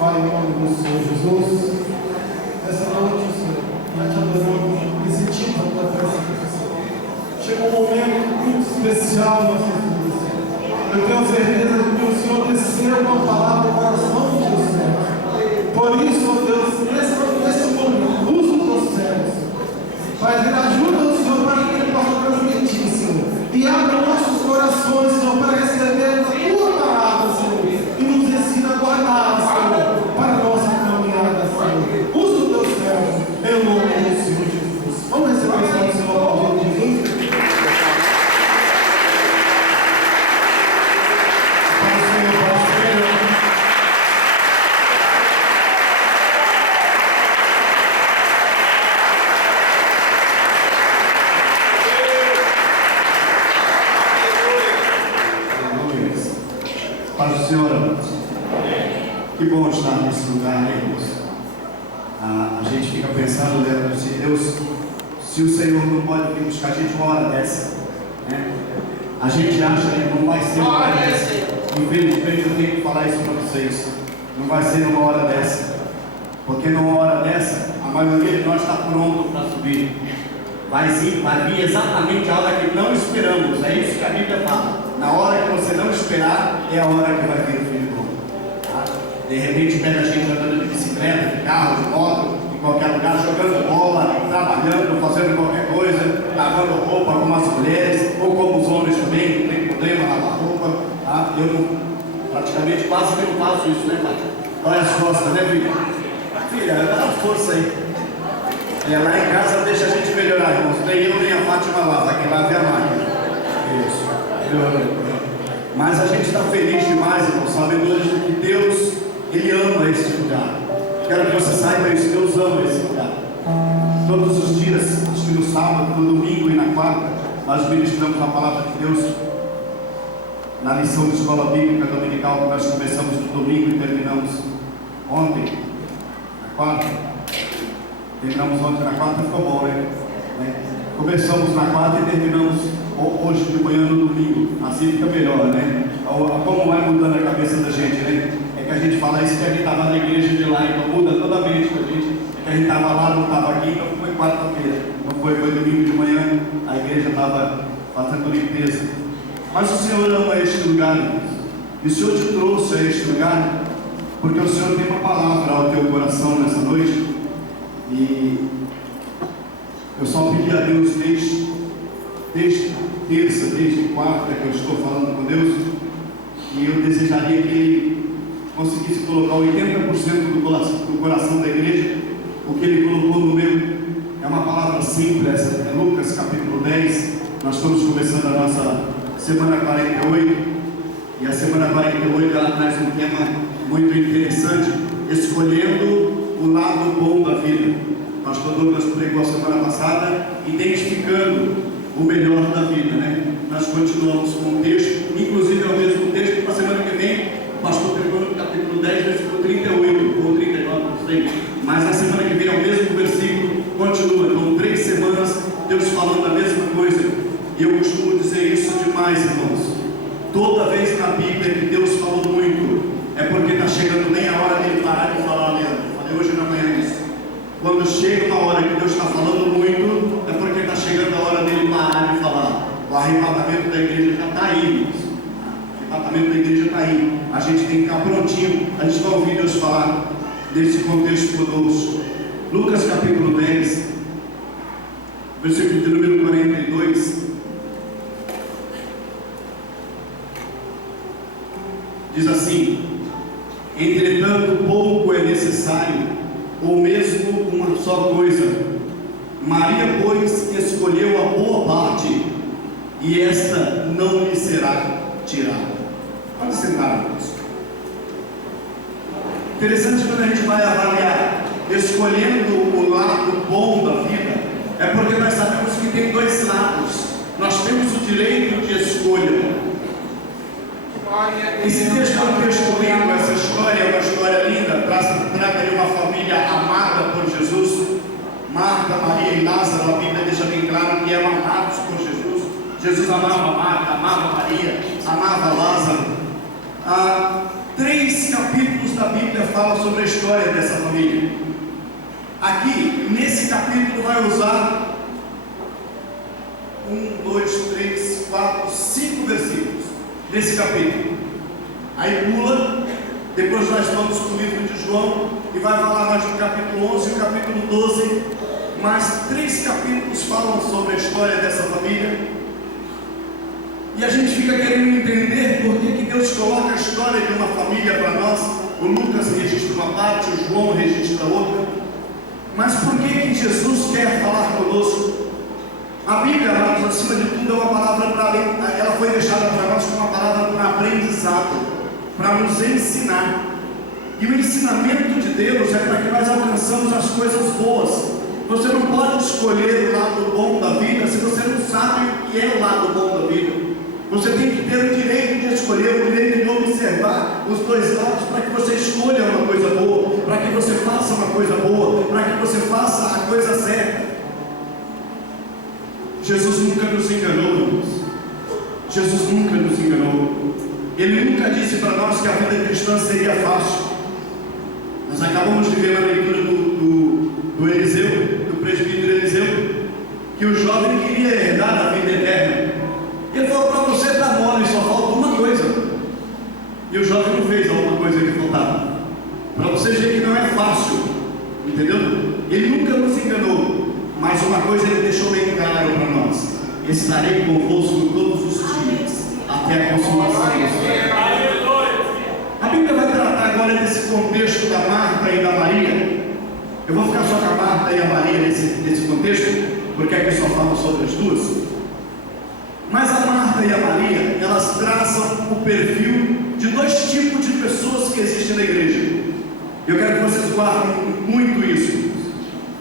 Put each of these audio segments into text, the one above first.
Pai, em nome do Senhor Jesus, essa noite, Senhor, nós te adoramos e sentimos a tua presença. Chegou um momento muito especial na nossa vida, Senhor. Eu tenho certeza de que o Senhor desceu uma palavra ao coração dos céus. Por isso, ó Deus, nesse momento, usa os teus céus. Pai, ajuda o Senhor para que ele possa transmitir, Senhor. E abra nossos corações, Senhor, para receber a tua palavra, Senhor. E nos ensina a guardar, Senhor, para a nossa caminhada, Senhor. Usa os teus céus, em nome do Senhor Jesus. Vamos receber o Senhor, Senhor, em Jesus. Paz do Senhor, amados. Que bom estar nesse lugar, irmãos. A gente fica pensando, Leandro, se o Senhor não pode vir buscar a gente uma hora dessa, né? A gente acha que não vai ser uma hora dessa. Infelizmente eu tenho que falar isso para vocês. Não vai ser uma hora dessa. Porque numa hora dessa, a maioria de nós está pronto para subir. Vai vir exatamente a hora que não esperamos. É isso que a Bíblia fala. Na hora que você não esperar, é a hora que vai vir o Filho do Homem. Tá? De repente pega a gente andando de bicicleta, de carro, de moto, em qualquer lugar, jogando bola, trabalhando, fazendo qualquer coisa, lavando roupa como as mulheres, ou como os homens também, não tem problema lavar roupa. Tá? Eu praticamente quase não faço isso, né, pai? Olha as costas, né, filha? Filha, dá uma força aí. Lá em casa deixa a gente melhorar, irmãos. Nem eu nem a Fátima lava, quem lava é a máquina. Isso. Mas a gente está feliz demais, irmão, sabedores de que Deus, Ele ama esse lugar. Quero que você saiba isso, Deus ama esse lugar. Todos os dias, acho que no sábado, no domingo e na quarta, nós ministramos a palavra de Deus na lição de escola bíblica dominical que nós começamos no domingo e terminamos ontem, na quarta. Terminamos ontem na quarta, ficou bom, né? Começamos na quarta e terminamos hoje de manhã no domingo. Assim fica melhor, né? Como vai mudando a cabeça da gente, né? É que a gente fala isso que a gente estava na igreja de lá, então muda toda a mente da gente. É que a gente estava lá, não estava aqui, então foi quarta-feira. Não foi domingo de manhã, a igreja estava fazendo limpeza. Mas o Senhor ama este lugar, irmãos. E o Senhor te trouxe a este lugar porque o Senhor tem uma palavra ao teu coração nessa noite. E eu só pedi a Deus desde terça, desde quarta que eu estou falando com Deus, e eu desejaria que Ele conseguisse colocar 80% do coração da igreja. O que Ele colocou no meu é uma palavra simples, é Lucas capítulo 10. Nós estamos começando a nossa semana 48, e a semana 48 ela traz um tema muito interessante, escolhendo o lado bom da vida. O pastor Douglas pregou a semana passada, identificando o melhor da vida, né? Nós continuamos com o texto, inclusive é o mesmo texto para a semana que vem. O pastor pregou no capítulo 10, versículo 38 ou 39, não sei, mas na semana que vem é o mesmo versículo, continua. Então 3 semanas Deus falando a mesma coisa, e eu costumo dizer isso demais, irmãos. Toda vez na Bíblia que Deus falou muito, é porque está chegando bem a hora dele parar de falar, Leandro. Falei hoje na manhã isso. Quando chega uma hora que Deus está falando muito, é porque está chegando a hora dele parar de falar. O arrebatamento da igreja já está aí, irmãos. O arrebatamento da igreja está aí. A gente tem que ficar prontinho. A gente vai ouvir Deus falar desse contexto conosco. Lucas capítulo 10, versículo de número 42. Diz assim: entretanto, pouco é necessário, ou mesmo uma só coisa. Maria, pois, escolheu a boa parte, e esta não lhe será tirada. Pode sentar, irmãos. Interessante quando a gente vai avaliar, escolhendo o lado bom da vida, é porque nós sabemos que tem 2 lados. Nós temos o direito de escolha. Esse texto é um texto lindo, essa história é uma história linda, trata de uma família amada por Jesus. Marta, Maria e Lázaro, a Bíblia deixa bem claro que eram amados por Jesus. Jesus amava Marta, amava Maria, amava Lázaro. 3 capítulos da Bíblia fala sobre a história dessa família. Aqui, nesse capítulo, vai usar 5 versículos nesse capítulo. Aí pula, depois nós vamos para o livro de João e vai falar mais do capítulo 11 e o capítulo 12. Mais 3 capítulos falam sobre a história dessa família. E a gente fica querendo entender por que Deus coloca a história de uma família para nós. O Lucas registra uma parte, o João registra outra. Mas por que Jesus quer falar conosco? A Bíblia, acima de tudo, é uma palavra ela foi deixada para nós como uma palavra para aprendizado, para nos ensinar. E o ensinamento de Deus é para que nós alcançamos as coisas boas. Você não pode escolher o lado bom da vida se você não sabe o que é o lado bom da vida. Você tem que ter o direito de escolher, o direito de observar os dois lados para que você escolha uma coisa boa, para que você faça uma coisa boa, para que você faça a coisa certa. Jesus nunca nos enganou, irmãos. Jesus nunca nos enganou. Ele nunca disse para nós que a vida cristã seria fácil. Nós acabamos de ver na leitura do Eliseu, do presbítero Eliseu, que o jovem queria herdar a vida eterna. Ele falou: para você está mole, só falta uma coisa. E o jovem não fez alguma coisa que faltava. Para você ver que não é fácil, entendeu? Ele nunca nos enganou, mas uma coisa ele deixou bem claro para nós: estarei convosco todos os dias, até a consumação dos séculos. A Bíblia vai tratar agora desse contexto da Marta e da Maria. Eu vou ficar só com a Marta e a Maria nesse contexto, porque aqui só fala sobre as duas. Mas a Marta e a Maria, elas traçam o perfil de 2 tipos de pessoas que existem na igreja. Eu quero que vocês guardem muito isso.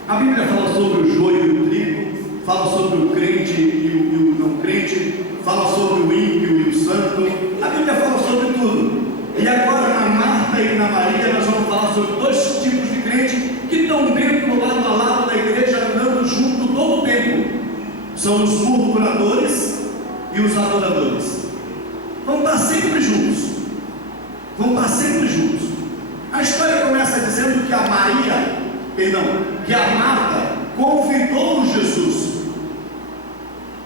A Bíblia fala sobre o joio e o trigo, fala sobre o crente e o não crente, fala sobre o ímpio e o santo. A Bíblia fala sobre tudo. E agora, na Marta e na Maria, nós vamos falar sobre 2 tipos de crente que estão dentro, lado a lado da igreja, andando junto todo o tempo. São os murmuradores e os adoradores. Vão estar sempre juntos. Vão estar sempre juntos. A história começa dizendo que que a Marta convidou Jesus.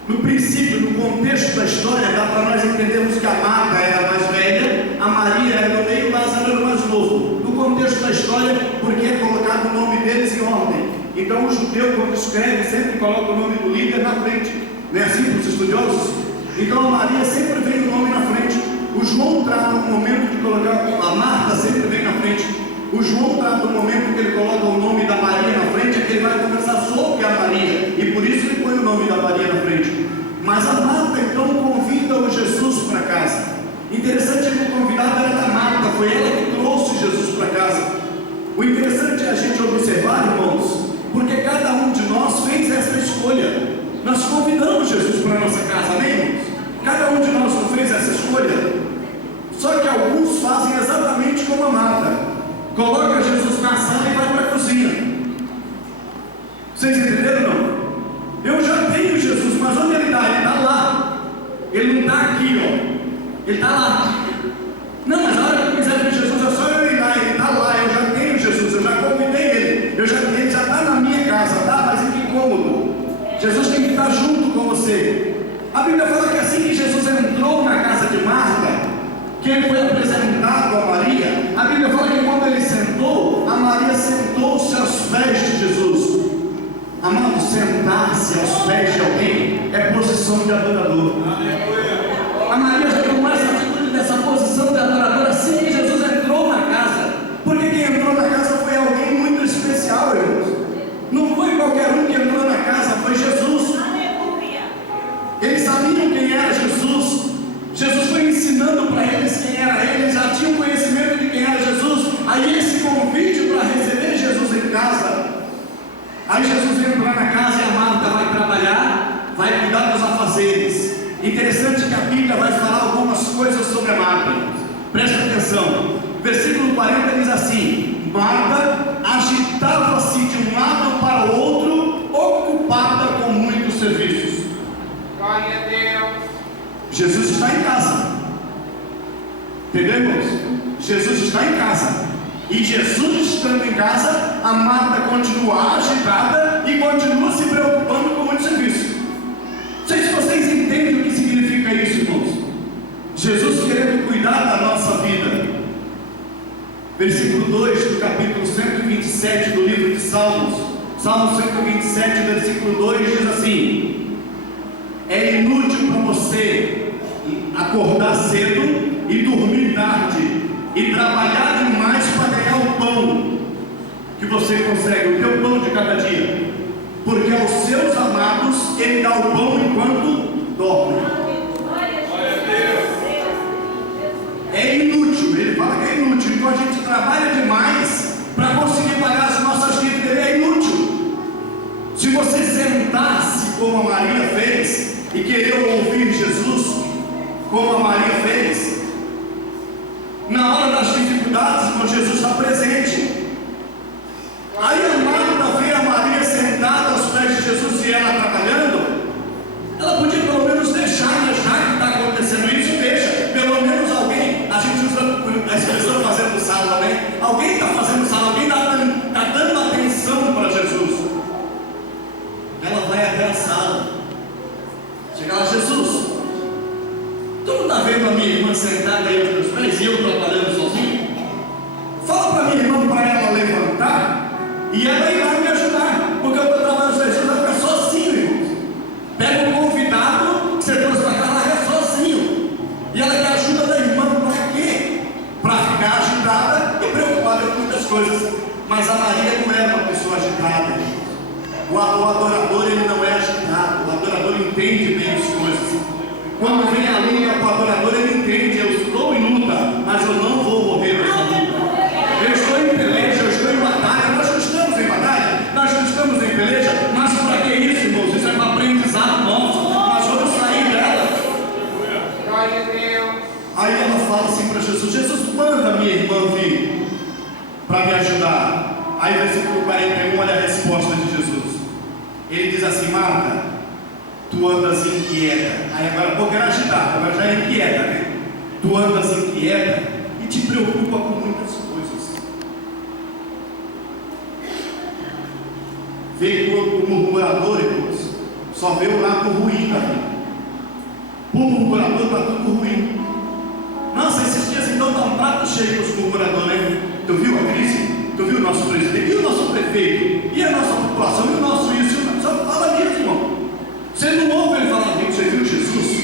No princípio, no contexto da história, dá para nós entendermos que a Marta era a mais velha, a Maria era no meio, Lázaro era o mais novo. No contexto da história, porque é colocado o nome deles em ordem. Então o judeu, quando escreve, sempre coloca o nome do líder na frente. Não é assim para os estudiosos? Então a Maria sempre vem o nome na frente. O João trata o momento de colocar, a Marta sempre vem na frente. O João trata o momento que ele coloca o nome da Maria na frente, é que ele vai conversar sobre a Maria, e por isso ele põe o nome da Maria na frente. Mas a Marta então convida o Jesus para casa. Interessante é que o convidado era da Marta, foi ela que trouxe Jesus para casa. O interessante é a gente observar, irmãos, porque cada um de nós fez essa escolha. Nós convidamos Jesus para a nossa casa, amém, irmãos? Cada um de nós não fez essa escolha. Só que alguns fazem exatamente como a Marta. Coloca Jesus na sala e vai para a cozinha. Vocês entenderam, não? Eu já tenho Jesus, mas onde ele está? Ele está lá. Ele não está aqui, ó. Ele está lá. Não, mas a hora que eu quiser ver Jesus, é só eu ir lá. Ele está lá, eu já tenho Jesus, eu já convidei ele. Ele já está na minha casa, tá? Mas em que cômodo? Jesus tem que estar junto com você. A Bíblia fala que assim que Jesus entrou na casa de Marta, que ele foi apresentado a Maria, a Bíblia fala que quando ele sentou, a Maria sentou-se aos pés de Jesus. Amado, sentar-se aos pés de alguém é posição de adorador. A Maria já tomou essa atitude dessa posição de adorador assim que Jesus entrou na casa. Porque quem entrou na casa foi alguém muito especial, irmãos. Não foi qualquer um que entrou na casa, foi Jesus. Eles sabiam quem era Jesus. Jesus foi ensinando para eles quem era ele, eles já tinham conhecimento de quem era Jesus. Aí esse convite para receber Jesus em casa. Aí Jesus entra na casa e a Marta vai trabalhar, vai cuidar dos afazeres. Interessante que a Bíblia vai falar algumas coisas sobre a Marta. Presta atenção. Versículo 40 diz assim: Marta agitava-se de um lado para o outro, ocupada com muitos serviços. Glória a Deus. Jesus está em casa. Entendeu, irmãos? Jesus está em casa. E Jesus estando em casa, a Marta continua agitada e continua se preocupando com muito serviço. Não sei se vocês entendem o que significa isso, irmãos. Jesus querendo cuidar da nossa vida. Versículo 2 do capítulo 127 do livro de Salmos. Salmo 127, versículo 2 diz assim: é inútil para você acordar cedo e dormir tarde e trabalhar demais para ganhar o pão que você consegue, o teu pão de cada dia, porque aos seus amados ele dá o pão enquanto dorme. É inútil, ele fala que é inútil. Então a gente trabalha demais para conseguir pagar as nossas dívidas. Ele é inútil. Se você sentasse como a Maria fez e querer ouvir Jesus como a Maria fez, na hora das dificuldades, irmão, Jesus está presente. Aí a Marta vê a Maria sentada aos pés de Jesus e ela trabalhando. Ela podia pelo menos deixar, né? Já que está acontecendo isso, deixa. Pelo menos alguém, a gente usa a expressão fazendo sala, né? Alguém está fazendo sala, alguém está dando atenção para Jesus. Ela vai até a sala. Chega lá: Jesus, tu não está vendo a minha irmã sentada aí aos meus pés e eu trabalhando sozinho? Fala para minha irmã, para ela levantar e ela ir lá me ajudar, porque eu estou trabalhando sozinho. Jesus vai ficar sozinho, irmãos. Pega um convidado que você trouxe para cá, larga sozinho. E ela quer ajuda da irmã para quê? Para ficar agitada e preocupada com muitas coisas. Mas a Maria não era uma pessoa agitada. O adorador, ele não é agitado. O adorador entende bem as coisas. Quando vem a luta, o adorador, ele entende: eu estou em luta, mas eu não vou morrer nessa luta. Eu estou em peleja, eu estou em batalha. Nós não estamos em batalha, nós não estamos em peleja. Mas para que isso, irmãos? Isso é um aprendizado nosso. Nós vamos sair dela. Glória a Deus. Aí ela fala assim para Jesus: Jesus, manda minha irmã vir para me ajudar. Aí versículo 41, olha a resposta de Jesus. Ele diz assim: Marta, tu andas inquieta. Aí agora pouco era agitada, agora já é inquieta, né? Tu andas inquieta e te preocupa com muitas coisas. Vê que o murmurador, irmãos, só vê o lado ruim da vida. O murmurador está tudo ruim. Nossa, esses dias então está um prato cheio para os murmuradores, né? Tu viu a crise? Tu viu o nosso presidente? E o nosso prefeito? E a nossa população? E o nosso isso? Só fala nisso, irmão. Você não ouve ele falar disso? Você viu Jesus?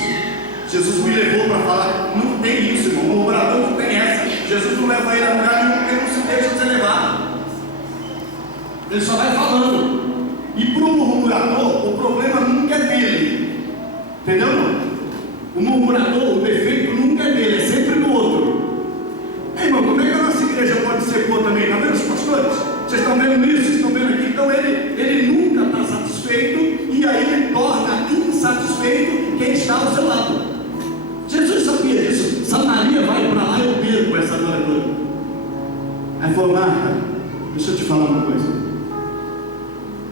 Jesus me levou para falar. Não tem isso, irmão. O murmurador não tem essa. Jesus não leva ele a lugar nenhum, porque ele não se deixa ser levado. Ele só vai falando. E para o murmurador, o problema nunca é dele. Entendeu? O murmurador, o defeito nunca é dele, é sempre do outro. Ei, irmão, como é que a nossa igreja pode ser boa também? Está vendo os pastores? Vocês estão vendo isso? Vocês estão vendo aqui? Então ele nunca está satisfeito, e aí ele torna insatisfeito quem está ao seu lado. Jesus sabia disso. Samaria vai para lá, eu perco essa adoradora. Aí falou: Marta, deixa eu te falar uma coisa.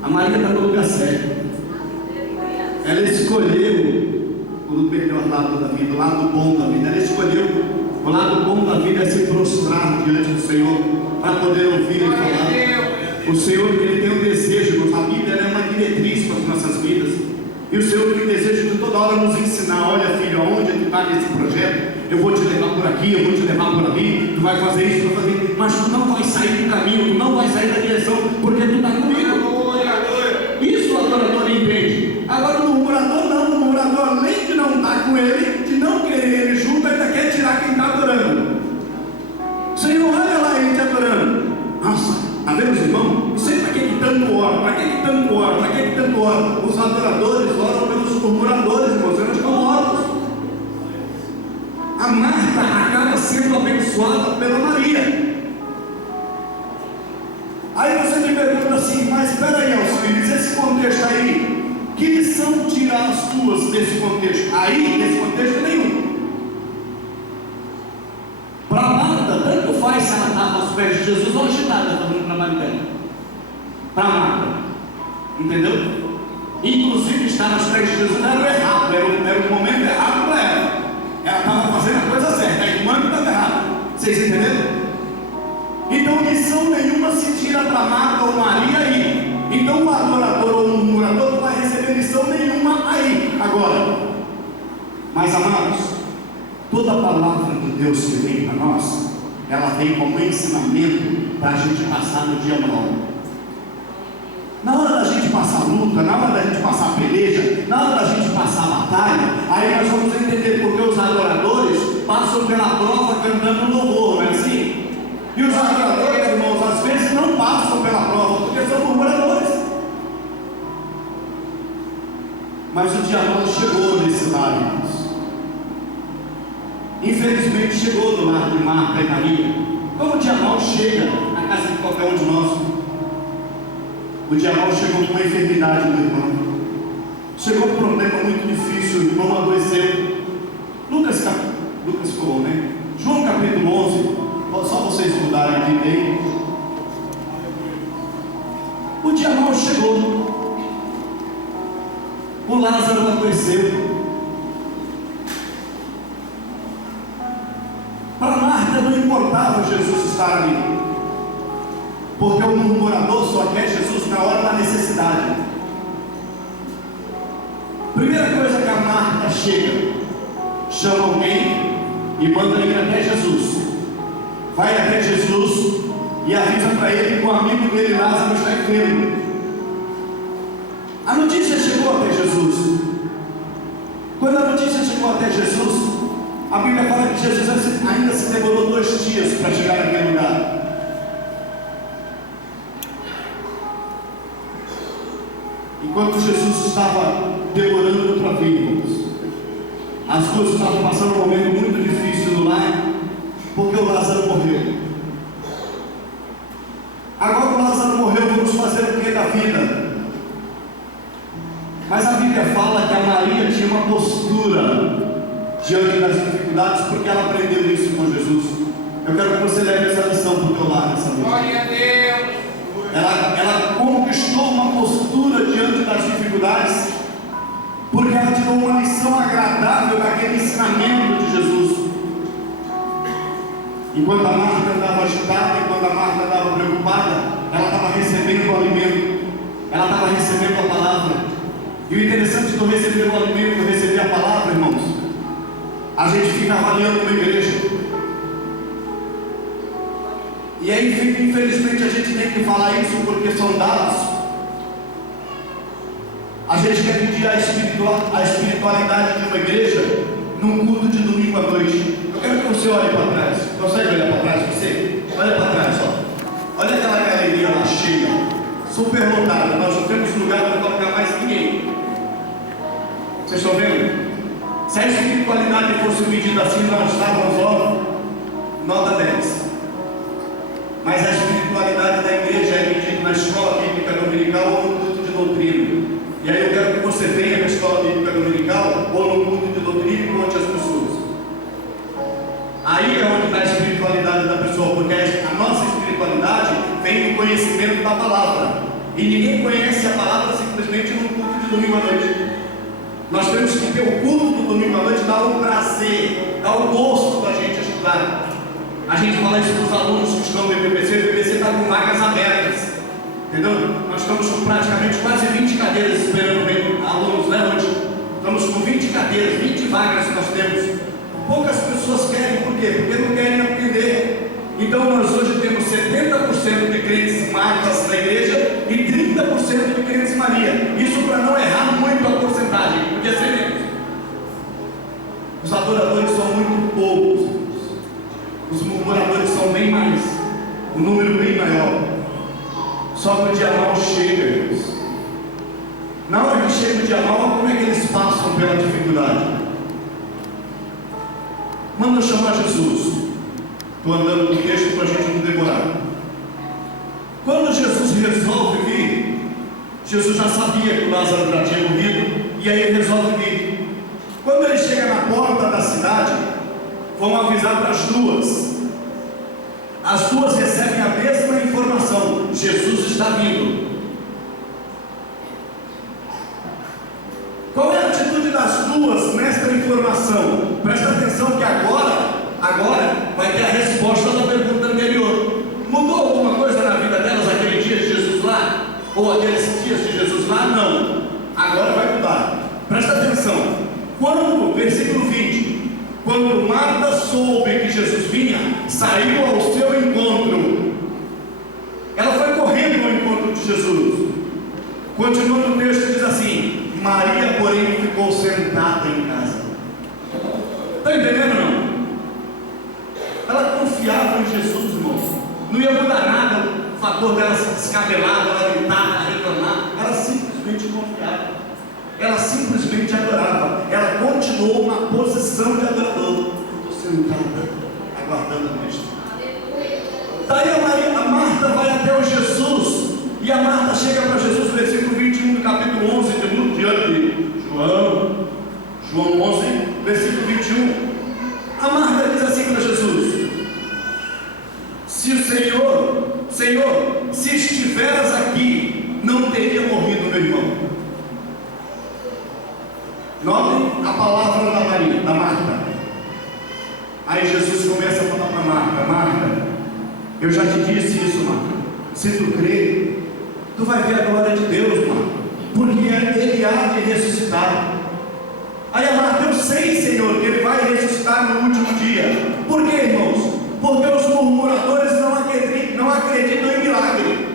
A Maria está no lugar certo. Ela escolheu o melhor lado da vida, o lado bom da vida. Ela escolheu o lado bom da vida, é se prostrar diante do Senhor para poder ouvir Ele falar. O Senhor, Ele tem um desejo. A Bíblia é uma diretriz para as nossas vidas. E o Senhor tem desejo de toda hora nos ensinar: olha, filho, aonde tu está nesse projeto? Eu vou te levar por aqui, eu vou te levar por ali. Tu vai fazer isso, tu vai fazer. Mas tu não vai sair do caminho, tu não vai sair da direção, porque tu está comigo. Isso o adorador entende. Agora o murmurador não. O murmurador, além de não estar com ele, de não querer ele junto, ainda quer tirar quem está adorando. Senhor, olha lá ele te adorando. Nossa, está vendo os irmãos? Não sei para que tanto ora, para que tanto ora, para que tanto ora. Os adoradores oram pelos murmuradores, irmãos, eles estão mortos. A Marta acaba sendo abençoada pela Maria. Aí você me pergunta assim: mas espera aí, Alcides, esse contexto aí, que lição tirar as tuas desse contexto? Aí, nesse contexto nenhum. Para Marta, tanto faz se ela estava aos pés de Jesus ou agitada fazendo o trabalho dela. Para Marta, entendeu? Inclusive estar aos pés de Jesus era o errado, era o momento errado para ela. Ela estava fazendo a coisa certa, a irmã que estava errada. Vocês entenderam? Então lição nenhuma se tira para Marta ou Maria aí. Então o adorador ou o murmurador não vai receber lição nenhuma aí. Agora, mas amados, toda a palavra de Deus que vem para nós, ela vem como ensinamento para a gente passar no dia mau. Na hora da gente passar luta, na hora da gente passar peleja, na hora da gente passar batalha, aí nós vamos entender porque os adoradores passam pela prova cantando louvor, não é assim? E os adoradores, irmãos, às vezes não passam pela prova porque são murmuradores. Mas o dia mau chegou nesse lar, irmãos. Infelizmente chegou no lar de Marta e Maria. Como o dia mau chega na casa de qualquer um de nós. O dia mau chegou com uma enfermidade do irmão. Chegou um problema muito difícil, o irmão adoeceu. Lucas falou, né? João capítulo 11, só vocês mudarem aqui bem. O dia mau chegou. O Lázaro adoeceu. Para Marta não importava Jesus estar ali, porque o murmurador só quer Jesus na hora da necessidade. Primeira coisa que a Marta chega, chama alguém e manda ir até Jesus. Vai até Jesus e avisa para ele que o amigo dele Lázaro está enfermo. A notícia chegou até Jesus. Quando a notícia chegou até Jesus, a Bíblia fala que Jesus ainda se demorou 2 dias para chegar naquele lugar. Enquanto Jesus estava demorando para vir, irmãos, as coisas estavam passando um momento muito difícil no lar, porque o Lázaro morreu. Agora que o Lázaro morreu, vamos fazer o que da vida? Mas a Bíblia fala que a Maria tinha uma postura diante das dificuldades, porque ela aprendeu isso com Jesus. Eu quero que você leve essa lição para o teu lado nessa noite. Glória a Deus. Ela conquistou uma postura diante das dificuldades, porque ela tirou uma lição agradável daquele ensinamento de Jesus. Enquanto a Marta andava agitada, enquanto a Marta andava preocupada, ela estava recebendo o alimento, ela estava recebendo a palavra. E o interessante de eu receber o alimento, eu receber a palavra, irmãos, a gente fica avaliando uma igreja. E aí, infelizmente, a gente tem que falar isso porque são dados. A gente quer pedir a espiritualidade de uma igreja num culto de domingo à noite. Eu quero que você olhe para trás. Consegue olhar para trás? Você? Olha para trás, ó. Olha aquela galeria lá cheia, super lotada. Nós não temos lugar para colocar mais ninguém. Vocês estão vendo? Se a espiritualidade fosse medida assim, nós estávamos, ó, nota 10. Mas a espiritualidade da igreja é medida na escola bíblica dominical ou no culto de doutrina. E aí eu quero que você venha na escola bíblica dominical ou no culto de doutrina e conte as pessoas. Aí é onde está a espiritualidade da pessoa, porque a nossa espiritualidade vem do conhecimento da palavra. E ninguém conhece a palavra simplesmente no culto de domingo à noite. Nós temos que ter o culto do domingo à noite, dar o prazer, dar o gosto da gente estudar. A gente fala isso para os alunos que estão no IPPC. O IPPC está com vagas abertas, entendeu? Nós estamos com praticamente quase 20 cadeiras esperando alunos, né, hoje? Estamos com 20 cadeiras, 20 vagas que nós temos. Poucas pessoas querem, por quê? Porque não querem aprender. Então nós hoje temos 70% de crentes Martas na igreja e 30% de crentes Maria. Isso para não errar muito a porcentagem, podia ser menos. Os adoradores são muito poucos. Os murmuradores são bem mais, o número bem maior. Só que o dia mau chega, irmãos. Na hora que chega o dia mau, como é que eles passam pela dificuldade? Manda eu chamar Jesus. Estou andando no texto para a gente não demorar. Quando Jesus resolve vir, Jesus já sabia que o Lázaro já tinha morrido, e aí ele resolve vir. Quando ele chega na porta da cidade, vão avisar para as duas. As duas recebem a mesma informação: Jesus está vindo. Qual é a atitude das duas nesta informação? Presta atenção que agora vai ter a resposta da pergunta anterior. ou aqueles dias de Jesus lá, não. Agora vai mudar. Presta atenção. Quando, versículo 20, quando Marta soube que Jesus vinha, saiu ao seu encontro. Ela foi correndo ao encontro de Jesus. Continuando o texto, diz assim: Maria, porém, ficou sentada em casa. Está entendendo, não? Ela confiava em Jesus, irmãos. Não ia mudar nada o fator dela se descabelar, dela gritar, dela reclamar. Ela simplesmente confiava. Ela simplesmente adorava. Ela continuou na posição de adorador. Estou sentada, aguardando a Cristo. Daí a Marta vai até o Jesus. E a Marta chega para Jesus, versículo 21 do capítulo 11 de João. João 11, versículo 21. A Marta diz assim para Jesus: se o Senhor, se estiveras aqui, não teria morrido meu irmão. Notem a palavra da Marta. Aí Jesus começa a falar para Marta: Marta, eu já te disse isso, Marta. Se tu crer, tu vai ver a glória de Deus, Marta, porque Ele há de ressuscitar. Aí a Marta: eu sei, Senhor, que Ele vai ressuscitar no último dia. Por quê, irmãos? Porque os murmuradores não acreditam em milagre.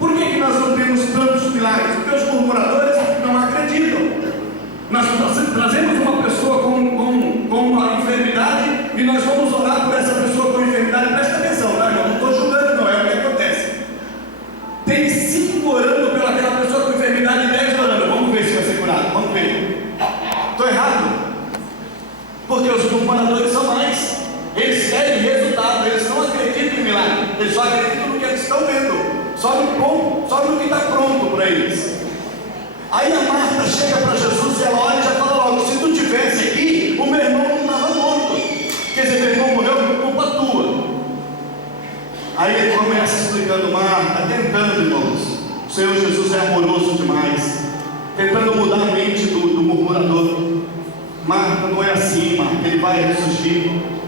Por que nós não temos tantos milagres? Porque os murmuradores não acreditam. Nós trazemos uma pessoa com uma enfermidade e nós vamos orar por essa pessoa com enfermidade. Presta atenção, tá, irmão? Não estou julgando, não, é o que acontece. Tem 5 orando pelaquela pessoa com enfermidade e 10 orando. Vamos ver se vai ser curado, vamos ver. Estou errado? Porque os murmuradores são mais. Eles querem resultado, eles não acreditam em milagre, eles só acreditam no que eles estão vendo, só no que está pronto para eles. Aí a Marta chega para Jesus e ela olha e já fala logo: se tu tivesse aqui, o meu irmão não estava morto. Quer dizer, meu irmão morreu por culpa tua. Aí ele começa explicando: Marta, tentando, irmãos. O Senhor Jesus é amoroso demais, tentando mudar a mente do murmurador. Marta, não é assim, Marta, Ele vai ressuscitar.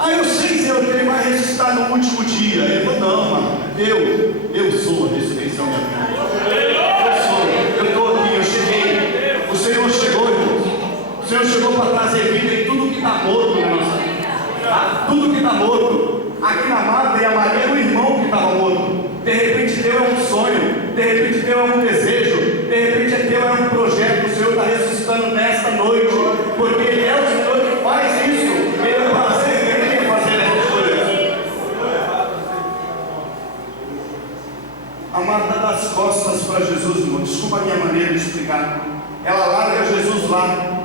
Eu sei, Senhor, que Ele vai ressuscitar no último dia. Ele falou: não, Marta, eu sou a ressurreição da vida. Eu estou aqui, eu cheguei. O Senhor chegou, irmãos. O Senhor chegou para trazer vida em tudo que está morto na nossa vida. Tá? Tudo que está morto. Aqui na Marta e a Maria era o irmão que estava morto. De repente Deus é um sonho, de repente Deus é um desejo, de repente Deus é um projeto. O Senhor está ressuscitando nesta noite, porque Ele é o Senhor que faz isso. Ele é o prazer dele em fazer essas coisas. A Marta dá as costas para Jesus, irmão. Desculpa a minha maneira de explicar. Ela larga Jesus lá.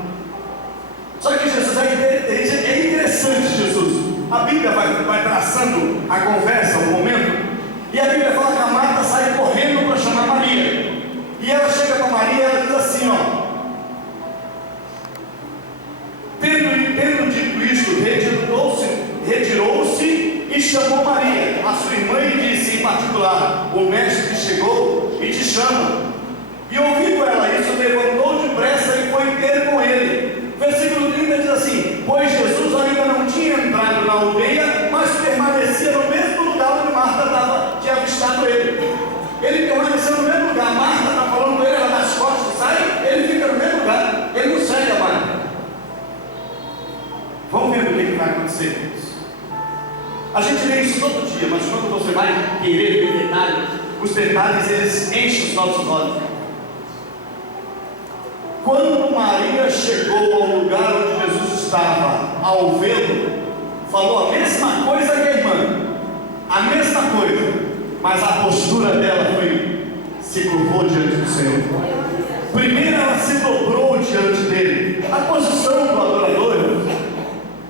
Só que Jesus é interessante, Jesus. A Bíblia vai traçando a conversa, o momento. E a Bíblia fala que a Marta sai correndo para chamar Maria. E ela chega para Maria e ela diz assim, ó: tendo dito isto, retirou-se e chamou Maria, a sua irmã, e disse em particular: o mestre chegou e te chama. E ouvindo ela isso, levantou depressa e foi ter com ele. Versículo 30 diz assim: pois Jesus ainda não tinha entrado na aldeia, mas permanecia no mesmo lugar onde Marta tinha avistado ele. Ele permaneceu no mesmo lugar. Marta está falando com ele, ela dá as costas, sai, ele fica no mesmo lugar, ele não segue a Marta. Vamos ver o que vai acontecer. A gente lê isso todo dia, mas quando você vai querer ver detalhes, os detalhes eles enchem os nossos olhos. Quando Maria chegou ao lugar onde Jesus estava, ao vê-lo, falou a mesma coisa que a irmã, a mesma coisa, mas a postura dela foi: se curvou diante do Senhor. Primeiro ela se dobrou diante dele. A posição do adorador: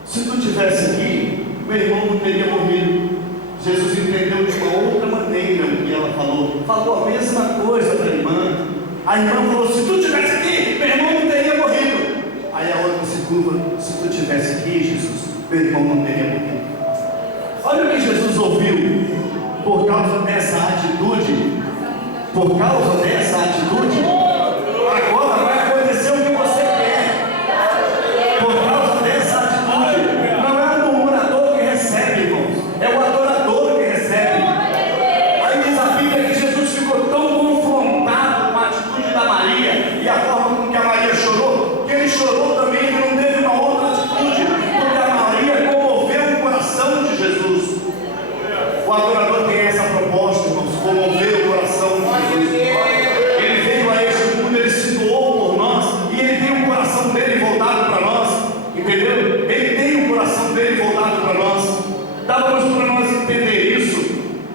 se tu estivesse aqui, meu irmão não teria morrido. Jesus entendeu de uma outra maneira o que ela falou a mesma coisa para a irmã. A irmã falou: se tu estivesse aqui, meu irmão não teria morrido. Aí a outra se curva: se tu estivesse aqui, Jesus, meu irmão não teria morrido. Olha o que Jesus ouviu por causa dessa atitude. Por causa dessa atitude, agora vai acontecer o que você quer. Por causa dessa atitude, não é o murmurador que recebe, irmãos, é o adorador que recebe. Aí diz a Bíblia que Jesus O adorador tem essa proposta, irmãos, comover o coração de Jesus. Ele veio a este mundo, ele se doou por nós, e ele tem o coração dele voltado para nós, entendeu? Ele tem o coração dele voltado para nós. Dávamos para nós entender isso.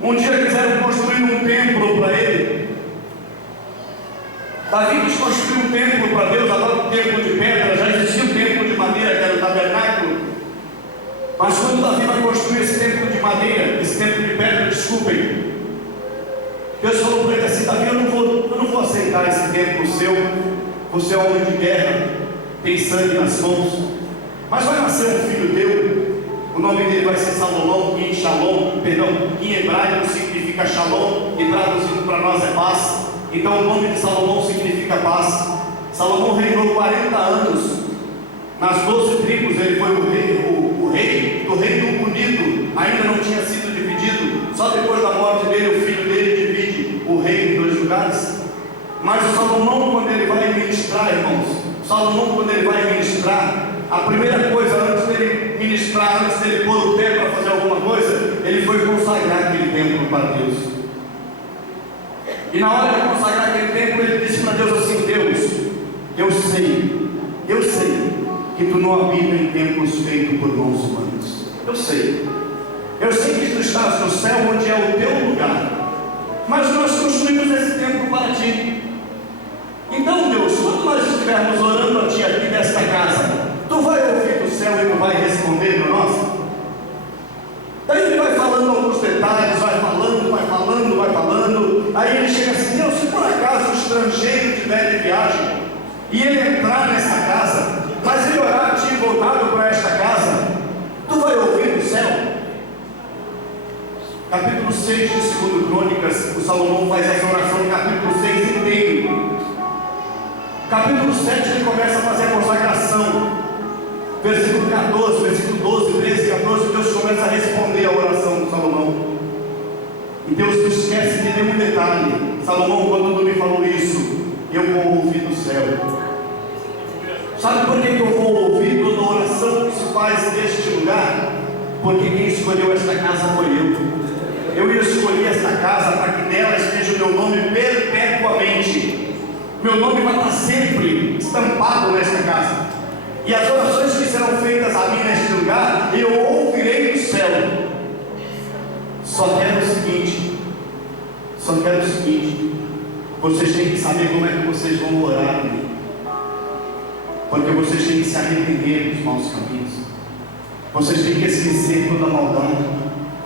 Um dia quiseram construir um templo para ele. Davi quis construir um templo para Deus, agora um templo de pedra, já existia um templo de madeira, que era o tabernáculo. Mas quando Davi vai construir esse templo de madeira, esse templo de pedra, desculpem, Deus falou para ele assim: Davi, eu não vou aceitar esse templo seu, você é homem de guerra, tem sangue nas mãos, mas vai nascer um filho teu, o nome dele vai ser Salomão, que em Shalom, perdão, em hebraico significa Shalom, e traduzido para nós é paz. Então o nome de Salomão significa paz. Salomão reinou 40 anos, nas 12 tribos ele foi o rei do Reino Unido, ainda não tinha sido dividido, só depois da morte dele o filho dele divide o reino em 2 lugares. Mas o Salomão, quando ele vai ministrar, irmãos, a primeira coisa, antes dele ministrar, antes dele pôr o pé para fazer alguma coisa, ele foi consagrar aquele templo para Deus. E na hora de consagrar aquele templo, ele disse para Deus assim: Deus, eu sei que tu não habita em templos feitos por mãos humanas. Eu sei que tu estás no céu, onde é o teu lugar, mas nós construímos esse templo para ti. Então, Deus, quando nós estivermos orando a ti aqui nesta casa, tu vai ouvir do céu e tu vai responder para nós? Daí ele vai falando alguns detalhes, vai falando, aí ele chega assim: Deus, se por acaso o estrangeiro estiver de viagem e ele entrar nessa casa, mas ele orar a ti voltado para esta casa, tu vai ouvir do céu? Capítulo 6 de 2 Crônicas, o Salomão faz essa oração no capítulo 6 inteiro. Capítulo 7 ele começa a fazer a consagração. Versículo 14, versículo 12, 13, 14, Deus começa a responder a oração de Salomão. E Deus não esquece de nenhum detalhe. Salomão, quando tu me falou isso, eu vou ouvir do céu. Sabe por que eu vou ouvir toda a oração que se faz neste lugar? Porque quem escolheu esta casa foi eu. Eu escolhi esta casa para que nela esteja o meu nome perpetuamente. Meu nome vai estar sempre estampado nesta casa. E as orações que serão feitas a mim neste lugar, eu ouvirei do céu. Só quero o seguinte, vocês têm que saber como é que vocês vão orar, porque vocês têm que se arrepender dos maus caminhos, vocês têm que esquecer toda a maldade,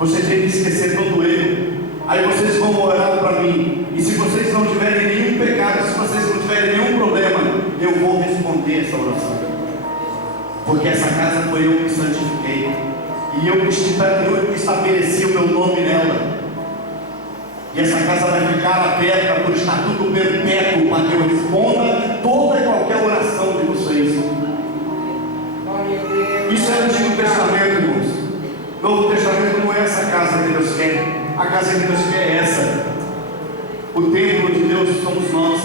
vocês têm que esquecer todo o erro. Aí vocês vão orar para mim, e se vocês não tiverem nenhum pecado, se vocês não tiverem nenhum problema, eu vou responder essa oração, porque essa casa foi eu que santifiquei, e eu que estabeleci o meu nome nela. E essa casa vai ficar aberta por estatuto perpétuo, para que eu responda toda e qualquer oração de vocês. Isso é o Antigo Testamento, irmãos. Novo Testamento não é essa casa que Deus quer. A casa que Deus quer é essa. O templo de Deus somos nós.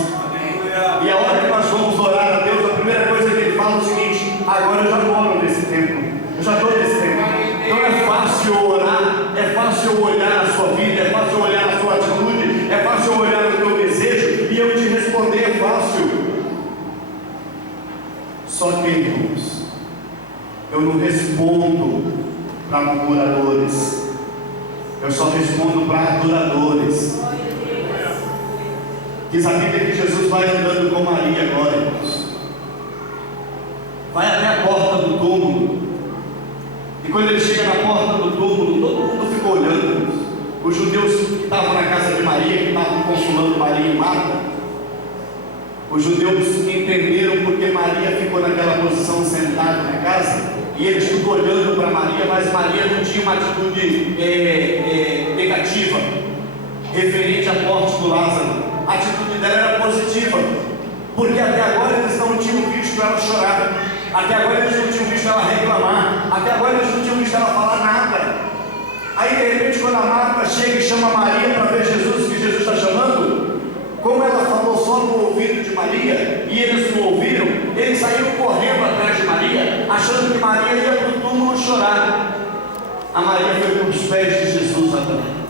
E a hora que nós vamos orar a Deus, a primeira coisa que Ele fala é o seguinte: agora eu já moro nesse templo, eu já estou nesse templo. Então é fácil orar, é fácil olhar na sua vida, é fácil olhar na sua atitude, é fácil olhar no teu desejo e eu te responder é fácil. Só que, irmãos, eu não respondo para murmuradores, eu só respondo para adoradores. Diz a Bíblia que Jesus vai andando com Maria agora, irmãos. Vai até a porta do túmulo. E quando ele chega na porta do túmulo, todo mundo ficou olhando. Os judeus que estavam na casa de Maria, que estavam consolando Maria e Marta, os judeus entenderam porque Maria ficou naquela posição sentada na casa, e eles ficam olhando para Maria, mas Maria não tinha uma atitude negativa referente à morte do Lázaro. A atitude dela era positiva, porque até agora eles não tinham visto ela chorar, até agora eles não tinham visto ela reclamar, até agora eles não tinham visto ela falar nada. Aí de repente, quando a Marta chega e chama Maria para ver Jesus, que Jesus está chamando, como ela falou só no ouvido de Maria e eles não ouviram, eles saíram correndo atrás de Maria, achando que Maria ia para o túmulo chorar. A Maria foi para os pés de Jesus atrás.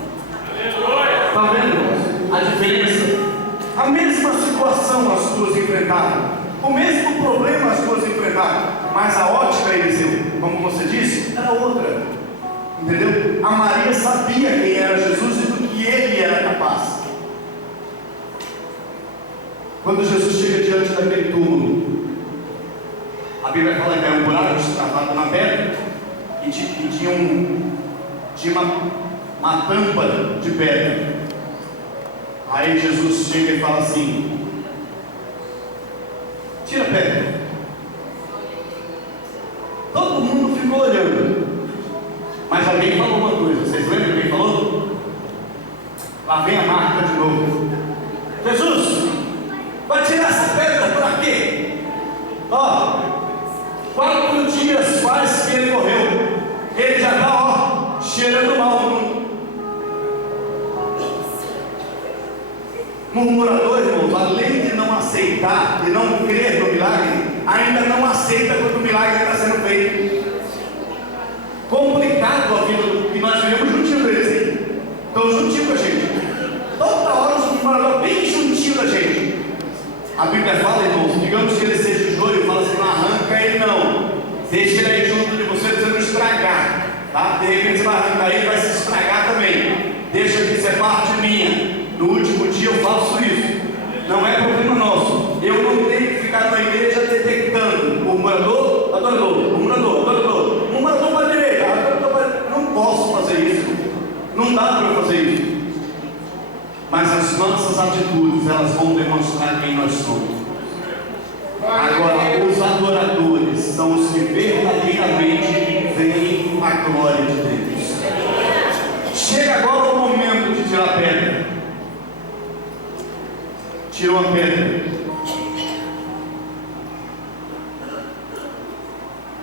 duas enfrentaram. O mesmo problema as duas enfrentaram. Mas a ótica, Eliseu, como você disse, era outra. Entendeu? A Maria sabia quem era Jesus e do que ele era capaz. Quando Jesus chega diante daquele túmulo, a Bíblia fala que era um buraco destravado na pedra e tinha uma tampa de pedra. Aí Jesus chega e fala assim: tira a pedra. Todo mundo ficou olhando, mas alguém falou uma coisa. Vocês lembram quem falou? Lá vem a Marta de novo. Jesus, vai tirar essa pedra para quê? Ó, 4 dias faz que ele morreu. Ele já está, cheirando mal. Murmurador, irmãos, além de não aceitar e não crer no milagre, ainda não aceita quando o milagre está sendo feito. Complicado a vida do que nós vivemos juntinho deles, hein? Estão juntinho com a gente. Toda hora os murmuradores bem juntinho da gente. A Bíblia fala, irmãos, digamos que ele seja o joio, fala assim: não arranca ele não. Deixa ele aí junto de você para você não estragar. Tá? De repente você vai arrancar ele, vai se estragar também. Deixa que isso é parte minha. No último dia eu faço isso. Não é problema nosso. Eu não tenho que ficar na igreja detectando murmurador, adorador, murmurador, adorador, murmurador para a direita, adorador para a direita. Não posso fazer isso. Não dá para eu fazer isso. Mas as nossas atitudes, elas vão demonstrar quem nós somos. Agora, os adoradores são os que verdadeiramente veem a glória de Deus. Chega agora o momento de tirar a pedra. Tirou a pedra.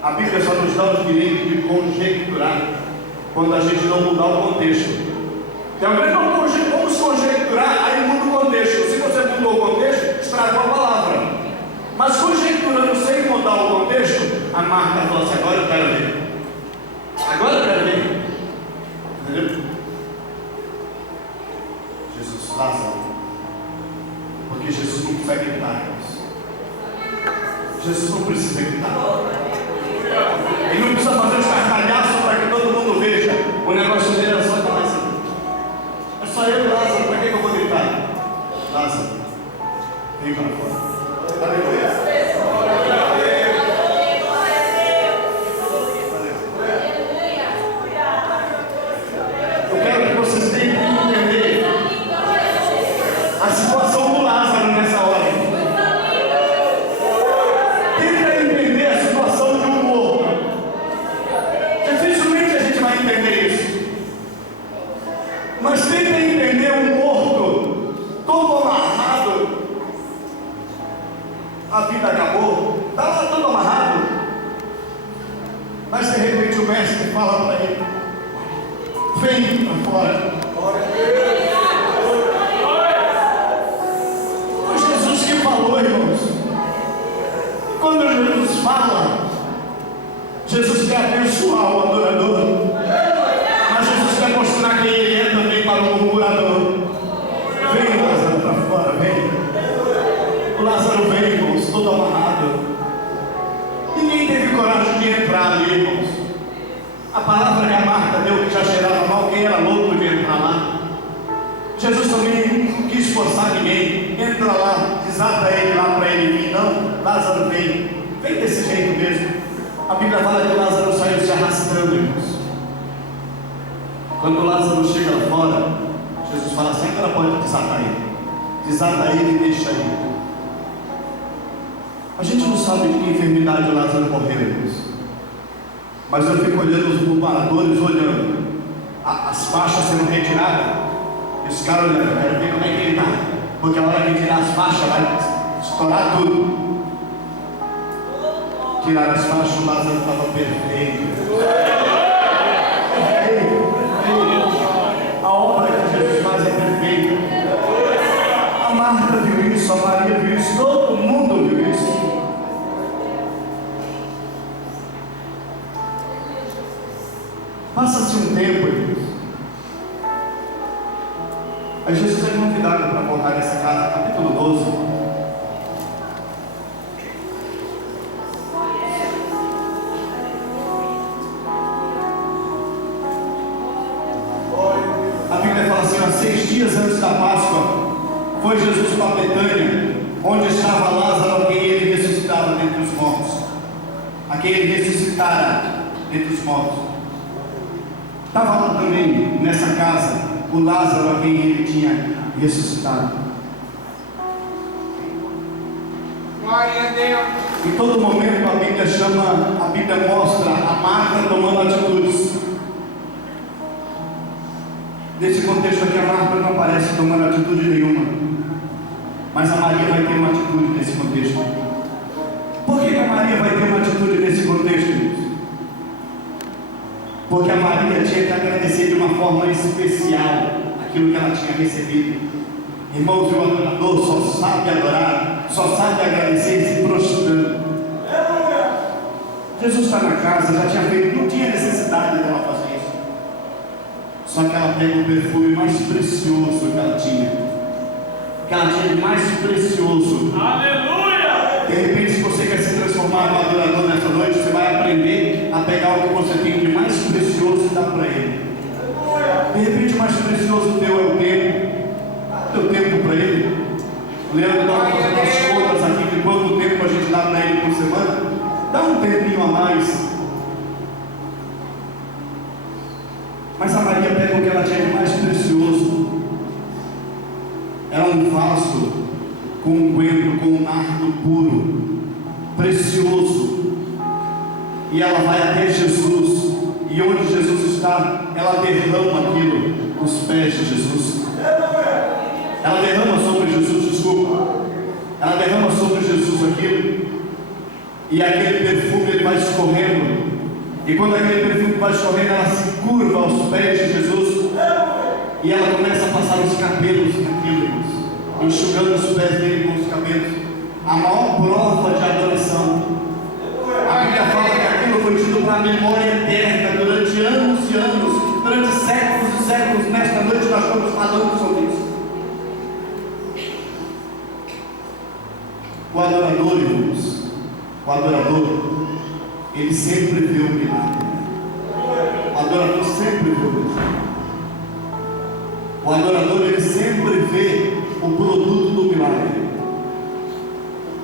A Bíblia só nos dá o direito de conjecturar quando a gente não mudar o contexto. Então, vamos conjecturar, aí muda o contexto. Se você mudou o contexto, estragou a palavra. Mas conjecturando sem mudar o contexto, a Marta falou assim: agora eu quero ver. Agora eu quero ver. Entendeu? Jesus, Lázaro. Porque Jesus não precisa gritar. Jesus não precisa gritar. Ele não precisa fazer os cartalhaços para que todo mundo veja. O negócio dele era só falar assim: é só eu e Lázaro, para que eu vou gritar? Lázaro, vem para fora. Aleluia. Eu quero que vocês tenham que entender a situação do Lázaro nessa hora. Tenta entender a situação de um morto. Dificilmente a gente vai entender isso. Mas tenta entender um morto todo amarrado. A vida acabou, está lá todo amarrado. Mas de repente o mestre fala para ele: vem para fora. Foi Jesus que falou, irmãos. Quando Jesus fala, Jesus quer abençoar o adorador, mas Jesus quer mostrar quem ele é também para o murmurador. Vem, Lázaro, para fora, vem. O Lázaro veio, irmãos, todo amarrado. Ninguém teve coragem de entrar ali, irmãos. A palavra que a Marta deu, que já cheirava mal, quem era louco de entrar lá? Jesus também não quis forçar ninguém. Entra lá, desata ele lá para ele vir. Não, Lázaro vem. Vem desse jeito mesmo. A Bíblia fala que Lázaro saiu se arrastando, irmãos. Quando Lázaro chega lá fora, Jesus fala assim: agora pode desatar ele. Desata ele e deixa ele. A gente não sabe de que enfermidade o Lázaro morreu, irmãos. Mas eu fico olhando os murmuradores, olhando as faixas sendo retiradas, e os caras olhando: quero ver como é que ele está, porque a hora que tirar as faixas vai estourar tudo. Tirar as faixas, o Lázaro estava perfeito. A obra que Jesus faz é perfeita. A Marta viu isso, a Maria viu isso, todo mundo viu isso. Passa-se um tempo, irmãos. Aí Jesus é convidado para voltar nessa casa, capítulo 12. assim: há 6 dias antes da Páscoa, foi Jesus para Betânia, onde estava Lázaro, a quem ele ressuscitava dentre os mortos. A quem ele ressuscitara dentre os mortos. Estava lá também, nessa casa, o Lázaro, a quem ele tinha ressuscitado. Glória a Deus. Em todo momento a Bíblia mostra a Marta tomando atitudes. Nesse contexto aqui, a Marta não aparece tomando atitude nenhuma, mas a Maria vai ter uma atitude nesse contexto. Por que a Maria vai ter uma atitude nesse contexto, irmãos? Porque a Maria tinha que agradecer de uma forma especial aquilo que ela tinha recebido. Irmãos, o adorador só sabe adorar, só sabe agradecer se prostrando. Jesus está na casa, já tinha feito, não tinha necessidade dela fazer isso. Só que ela pega o perfume mais precioso que ela tinha de mais precioso. Aleluia! De repente, se você quer se transformar num adorador nessa noite, você vai aprender a pegar o que você tem de mais precioso e dar para ele. De repente, o mais precioso teu é o tempo. Dá o teu tempo para ele. O Leandro estava fazendo as contas aqui de quanto tempo a gente dá para ele por semana. Dá um tempinho a mais. Mas a Maria pega o que ela tinha de mais precioso. Era um vaso com um coentro, com um nardo puro, precioso. E ela vai até Jesus. E onde Jesus está, ela derrama aquilo nos pés de Jesus. Ela derrama sobre Jesus, desculpa. Ela derrama sobre Jesus aquilo. E aquele perfume ele vai escorrendo. E quando aquele perfume vai escorrendo, ela se curva aos pés de Jesus. E ela começa a passar os cabelos naquilo, enxugando os pés dele com os cabelos. A maior prova de adoração. A Bíblia fala que aquilo foi tido para a memória eterna durante anos e anos, durante séculos e séculos. Nesta noite nós estamos falando sobre isso. O adorador, irmãos, o adorador, ele sempre vê o milagre. O adorador sempre vê o milagre. O adorador, ele sempre vê o produto do milagre.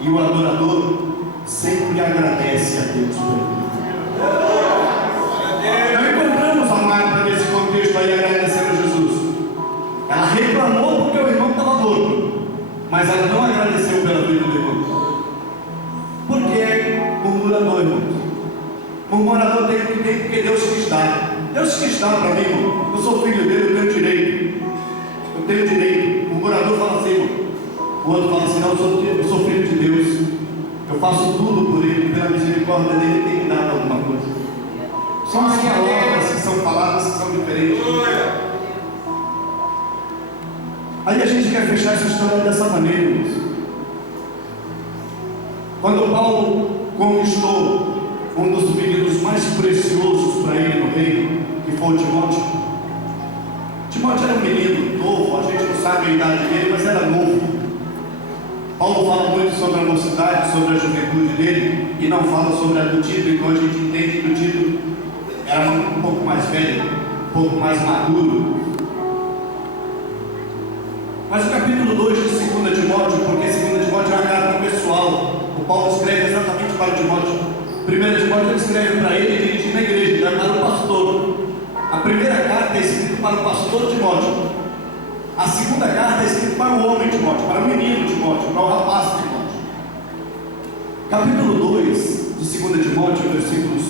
E o adorador sempre agradece a Deus por ele. Não encontramos a Marta nesse contexto aí agradecendo a Jesus. Ela reclamou porque o irmão estava morto, mas ela não agradeceu pela vida do irmão. Porque murmurador, irmão. Murmurador tem que ter porque Deus quis dar. Deus quis dar para mim, irmão. Eu sou filho dele, eu tenho direito. Eu tenho direito. O murmurador fala assim, irmão. O outro fala assim: não, eu sou filho de Deus. Eu faço tudo por ele, pela misericórdia dele, ele tem que dar alguma coisa. São as palavras que são faladas que são diferentes. Aí a gente quer fechar essa história dessa maneira, irmãos. Quando Paulo conquistou um dos meninos mais preciosos para ele no reino, que foi o Timóteo. Timóteo era um menino novo, a gente não sabe a idade dele, mas era novo. Paulo fala muito sobre a mocidade, sobre a juventude dele, e não fala sobre a do Tito, então a gente entende que o Tito era um pouco mais velho, um pouco mais maduro. Mas o capítulo 2 de 2 Timóteo, porque 2 Timóteo é uma carta pessoal, o Paulo escreve exatamente para Timóteo. 1 Timóteo ele escreve para ele, dirigindo a igreja, é para o pastor. A primeira carta é escrita para o pastor Timóteo. A segunda carta é escrita para o homem Timóteo, para o menino Timóteo, para o rapaz Timóteo. Capítulo 2 de 2 Timóteo, versículos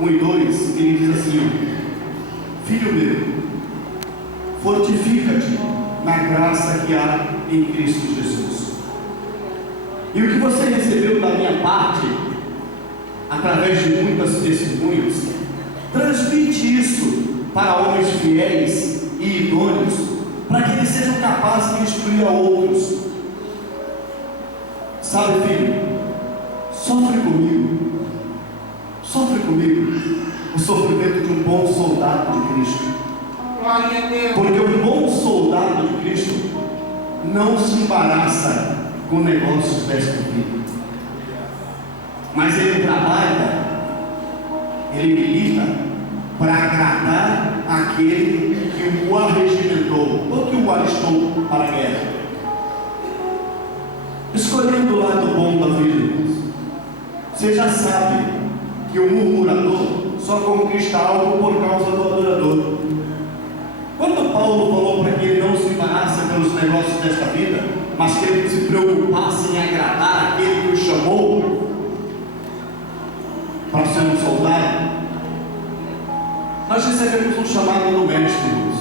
1 e 2, ele diz assim: filho meu, fortifica-te na graça que há em Cristo Jesus. E o que você recebeu da minha parte, através de muitas testemunhas, transmite isso para homens fiéis e idôneos, para que eles sejam capazes de instruir a outros. Sabe, filho, sofre comigo o sofrimento de um bom soldado de Cristo. Glória a Deus. Porque um bom soldado de Cristo não se embaraça com negócios desta vida, mas ele trabalha, ele milita para agradar aquele que o arregimentou. alistou para a guerra. Escolhendo o lado bom da vida, irmãos. Você já sabe que o murmurador só conquista algo por causa do adorador. Quando Paulo falou para que ele não se embarasse pelos negócios desta vida, mas que ele se preocupasse em agradar aquele que o chamou para ser um soldado, nós recebemos um chamado do Mestre, irmãos.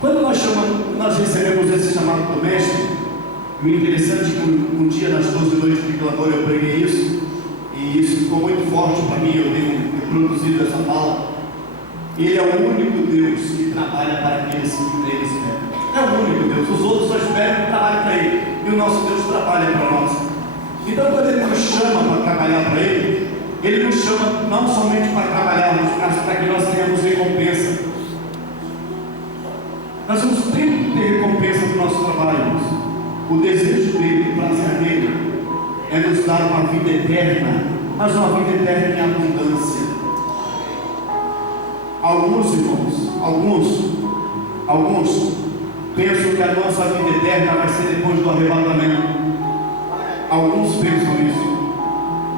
Quando nós recebemos esse chamado do Mestre, o interessante é que um dia nas 12 noites de clamor eu preguei isso, e isso ficou muito forte para mim, eu tenho produzido essa fala. Ele é o único Deus que trabalha para aqueles que nele esperam. É o único Deus, os outros só esperam que trabalhe para Ele, e o nosso Deus trabalha para nós. Então quando Ele nos chama para trabalhar para Ele nos chama não somente para trabalharmos, mas para que nós tenhamos recompensa. Nós temos tempo de ter recompensa do nosso trabalho, irmãos. O desejo dele, o prazer dele, é nos dar uma vida eterna, mas uma vida eterna em abundância. Alguns irmãos, alguns pensam que a nossa vida eterna vai ser depois do arrebatamento. Alguns pensam isso.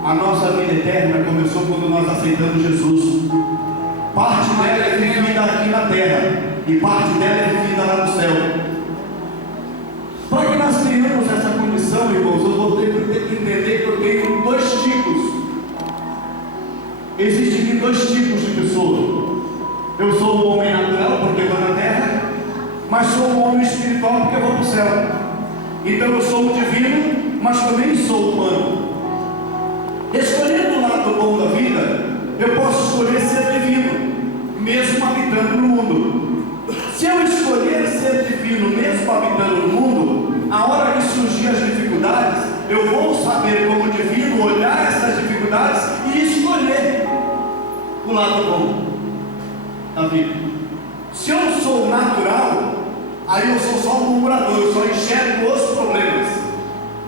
A nossa vida eterna começou quando nós aceitamos Jesus. Parte dela é vivida aqui na terra, e parte dela é vivida lá no céu. Para que nós tenhamos essa condição, irmãos, eu vou ter que entender que eu tenho dois tipos. Existem dois tipos de pessoa. Eu sou um homem natural porque estou na terra, mas sou um homem espiritual porque vou para o céu. Então eu sou um divino, mas também sou humano. Escolhendo o lado bom da vida, eu posso escolher ser divino, mesmo habitando no mundo. Se eu escolher ser divino, mesmo habitando no mundo, a hora que surgir as dificuldades, eu vou saber como divino olhar essas dificuldades e escolher o lado bom da vida. Se eu sou natural, aí eu sou só um murmurador, eu só enxergo os problemas,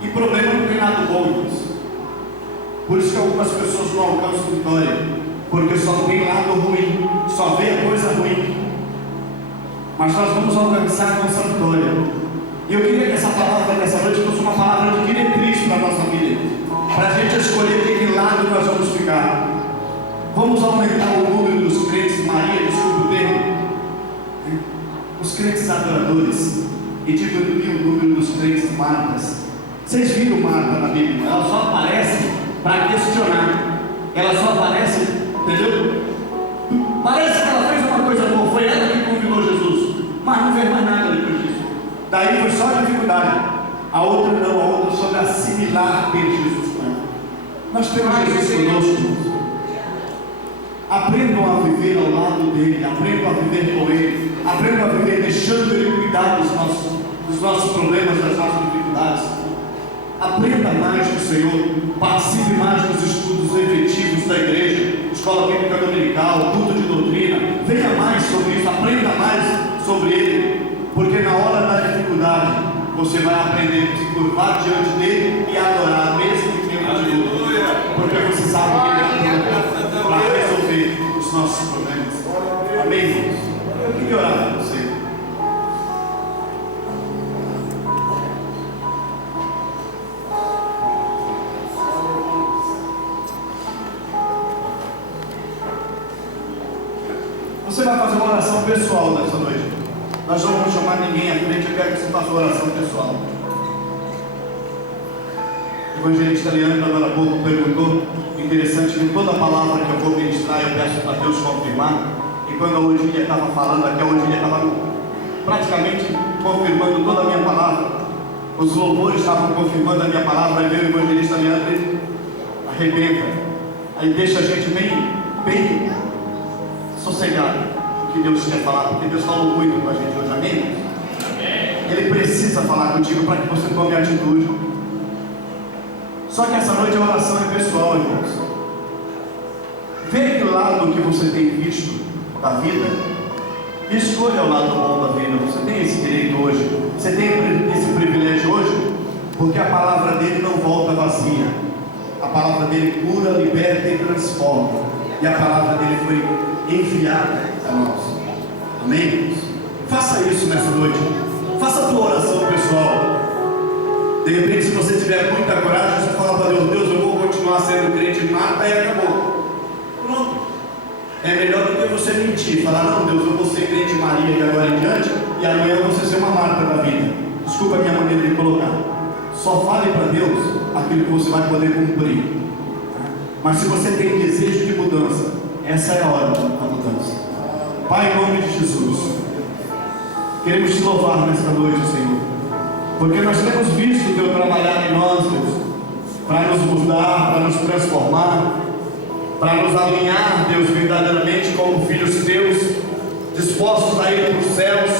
e problema não tem nada bom, irmãos. Por isso que algumas pessoas não alcançam vitória, porque só tem lado ruim, só vê a coisa ruim. Mas nós vamos alcançar a nossa vitória. E eu queria que essa palavra dessa noite fosse uma palavra de diretriz para a nossa vida, para a gente escolher de que lado nós vamos ficar. Vamos aumentar o número dos crentes, Maria, desculpa o termo, os crentes adoradores, e diminuir o número dos crentes Martas. Vocês viram Marta na Bíblia? Ela só aparece para questionar. Ela só aparece, entendeu? Parece que ela fez uma coisa boa, foi ela que convidou Jesus, mas não fez mais nada depois disso. Daí foi só dificuldade. A outra não, a outra soube assimilar ter Jesus com ela. Nós temos Jesus conosco. Aprendam a viver ao lado dele, aprendam a viver com ele, aprendam a viver deixando ele cuidar dos nossos problemas, das nossas dificuldades. Aprenda mais do Senhor, participe mais dos estudos efetivos da igreja, escola bíblica dominical, culto de doutrina, venha mais sobre isso, aprenda mais sobre ele, porque na hora da dificuldade você vai aprender a se curvar diante dele e adorar mesmo em tempo de luta, porque você sabe que ele é pronto para resolver os nossos problemas. Amém, irmãos? Eu queria orar por você. Você vai fazer uma oração pessoal nessa noite. Nós não vamos chamar ninguém à frente, eu quero que você faça uma oração pessoal. O evangelista italiano, agora há pouco, perguntou, interessante, que toda palavra que eu vou ministrar, eu peço para Deus confirmar. E quando a Odília estava falando aqui, a Odília estava praticamente confirmando toda a minha palavra. Os louvores estavam confirmando a minha palavra, aí veio o evangelista Leandro e arrebenta. Aí deixa a gente bem sossegado o que Deus quer falar, porque Deus falou muito com a gente hoje, amém? Ele precisa falar contigo para que você tome atitude. Só que essa noite a oração é pessoal, irmãos. Vê que lado que você tem visto da vida, escolha o lado bom da vida. Você tem esse direito hoje, você tem esse privilégio hoje, porque a palavra dele não volta vazia. A palavra dele cura, liberta e transforma. E a palavra dele foi enviada a nós. Amém? Faça isso nessa noite. Faça a tua oração pessoal. De repente, se você tiver muita coragem, você fala para Deus: Deus, eu vou continuar sendo crente em Marta, e acabou. Pronto. É melhor do que você mentir, falar: não, Deus, eu vou ser crente em Maria de agora em diante, e amanhã você ser uma Marta da vida. Desculpa a minha maneira de colocar. Só fale para Deus aquilo que você vai poder cumprir. Mas se você tem desejo de mudança, essa é a hora da mudança. Pai, em nome de Jesus, queremos te louvar nesta noite, Senhor, porque nós temos visto o teu trabalhar em nós, Deus, para nos mudar, para nos transformar, para nos alinhar, Deus, verdadeiramente como filhos teus, dispostos a ir para os céus,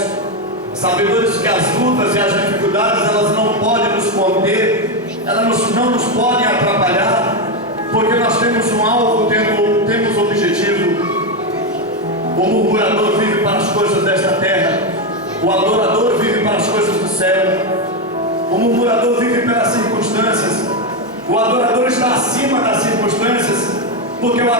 sabedores que as lutas e as dificuldades, elas não podem nos conter, elas não nos podem atrapalhar, porque nós temos um alvo, temos objetivo. O murmurador vive para as coisas desta terra, o adorador vive para as coisas do céu. O murmurador vive pelas circunstâncias, o adorador está acima das circunstâncias, porque o